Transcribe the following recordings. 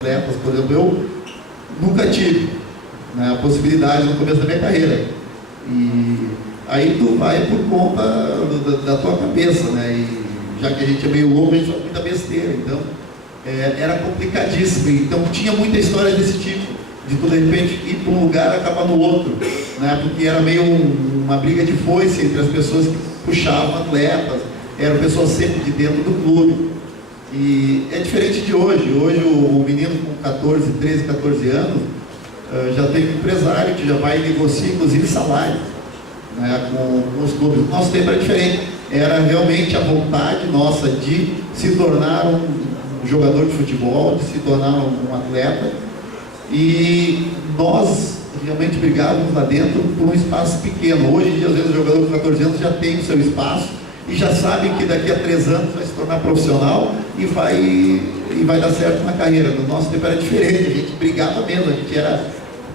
atletas, por exemplo, eu nunca tive, né, a possibilidade no começo da minha carreira. E aí tu vai por conta da tua cabeça, né? E já que a gente é meio louco, a gente faz muita besteira. Então, era complicadíssimo. Então, tinha muita história desse tipo, de tu, de repente, ir para um lugar e acabar no outro, né? Porque era meio uma briga de foice entre as pessoas que puxavam atletas, eram pessoas sempre de dentro do clube. E é diferente de hoje. Hoje o menino com 14, 13, 14 anos já tem um empresário que já vai negociar, inclusive, salário, né, com os clubes. Nosso tempo era diferente. Era realmente a vontade nossa de se tornar um jogador de futebol, de se tornar um atleta. E nós realmente brigávamos lá dentro por um espaço pequeno. Hoje em dia, às vezes, o jogador com 14 anos já tem o seu espaço e já sabe que daqui a 3 anos vai se tornar profissional e vai dar certo na carreira. No nosso tempo era diferente, a gente brigava mesmo, a gente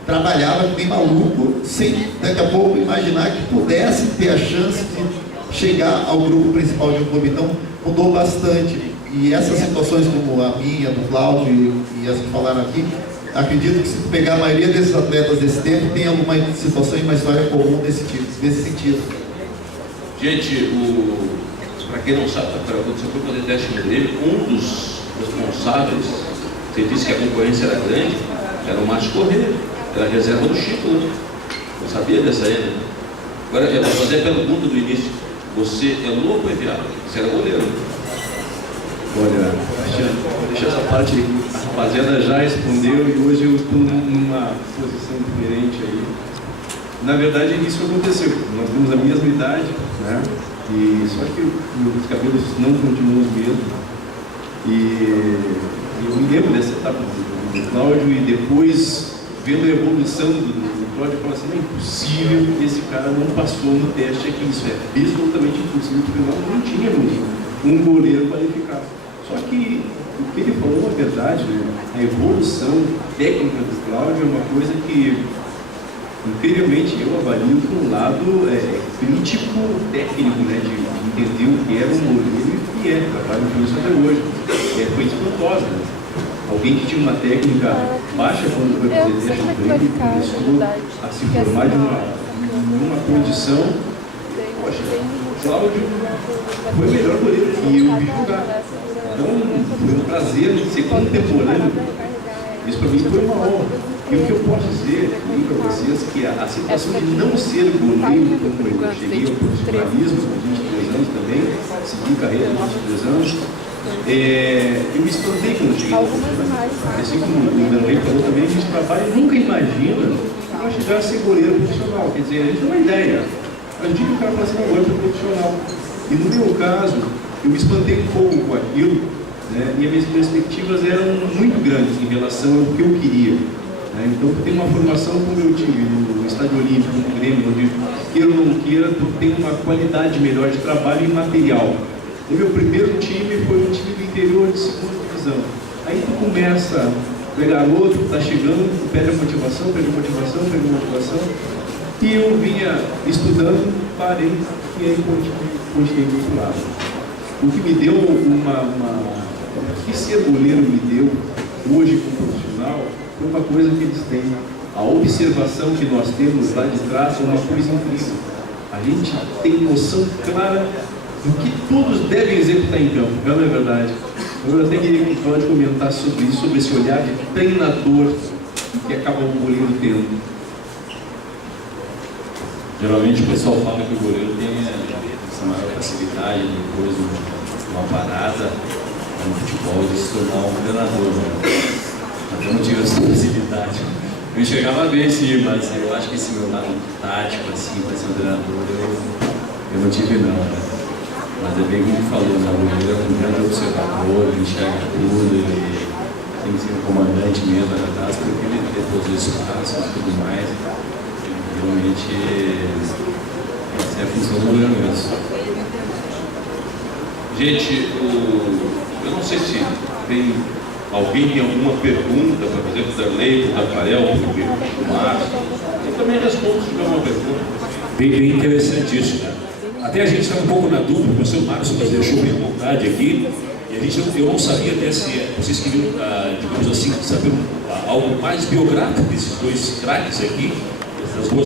trabalhava bem maluco, sem daqui a pouco imaginar que pudesse ter a chance de chegar ao grupo principal de um clube. Então mudou bastante. E essas situações como a minha, do Cláudio e as que falaram aqui, acredito que se tu pegar a maioria desses atletas desse tempo, tem alguma situação e uma história comum desse sentido. Gente, para quem não sabe, quando você foi fazer teste no Grêmio, um dos responsáveis, você disse que a concorrência era grande, era o Márcio Corrêa, era a reserva do Chico, né? Eu sabia dessa aí, né? Agora, eu vou fazer a pergunta do início. Você é louco ou é viado? Você era goleiro? Olha, deixa essa parte aí. A rapaziada já respondeu e hoje eu estou numa posição diferente aí. Na verdade, isso aconteceu. Nós temos a mesma idade, né? E só que os cabelos não continuam os mesmos. E eu me lembro dessa etapa do Cláudio e depois, vendo a evolução do Cláudio, eu falo assim, não é impossível que esse cara não passou no teste aqui. Isso é absolutamente impossível, porque nós não tínhamos um goleiro qualificado. Só que o que ele falou é verdade, né? A evolução técnica do Cláudio é uma coisa que, incrivelmente, eu avalio por um lado crítico técnico, né? De entender o que era um goleiro e o que é. Trabalho com isso até hoje. Foi espantosa, né? Alguém que tinha uma técnica baixa quando foi fazer teste no Grêmio começou a se formar de uma condição. Poxa, o Cláudio foi o melhor goleiro que eu vi jogar. Então, foi um prazer ser contemporâneo. Isso para mim foi uma honra. E o que eu posso dizer para vocês é que a situação de não ser goleiro, como eu cheguei ao profissionalismo com 23 anos também, segui carreira com 23 anos, eu me espantei quando eu cheguei ao profissionalismo. Assim como o Danley falou também, a gente trabalha e nunca imagina que vai chegar a ser goleiro profissional. Quer dizer, a gente tem uma ideia. A gente o cara fala assim, não, hoje é profissional. E no meu caso, eu me espantei um pouco com aquilo, né? E as minhas perspectivas eram muito grandes em relação ao que eu queria. Né? Então, ter uma formação como eu tive no Estádio Olímpico, no Grêmio, onde queira ou não queira, tu tem uma qualidade melhor de trabalho e material. O meu primeiro time foi um time do interior de segunda divisão. Aí tu começa, tu é garoto, tá chegando, tu pede a motivação, pede a motivação. E eu vinha estudando, parei e aí continuei do outro lado. O que me deu o que ser goleiro me deu hoje como profissional foi uma coisa que eles têm. A observação que nós temos lá de trás é uma coisa incrível. A gente tem noção clara do que todos devem executar em campo, não é verdade? Eu até queria que o Cláudio comentasse sobre isso, sobre esse olhar de treinador que acaba o goleiro tendo. Geralmente o pessoal fala que o goleiro tem essa maior facilidade depois de uma parada no futebol de se tornar um treinador. Né? Até não tive essa facilidade. Eu enxergava bem sim, mas eu acho que esse meu lado tático assim, para ser um treinador, eu não tive não. Né? Mas é bem como ele falou, né? O goleiro é um grande observador, ele enxerga tudo, ele tem que ser um comandante mesmo da taça, porque ele tem todos os espaços e tudo mais. Realmente, essa é a função do goleiro mesmo. Gente, eu não sei se alguém tem alguma pergunta para fazer para o Darley, para o Tafarel, para o Márcio. Eu também respondo se tiver uma pergunta. Bem interessante isso, né? Até a gente está um pouco na dúvida, o professor Márcio nos deixou bem à vontade aqui, e a eu não sabia até se vocês queriam, digamos assim, saber algo mais biográfico desses dois craques aqui, das duas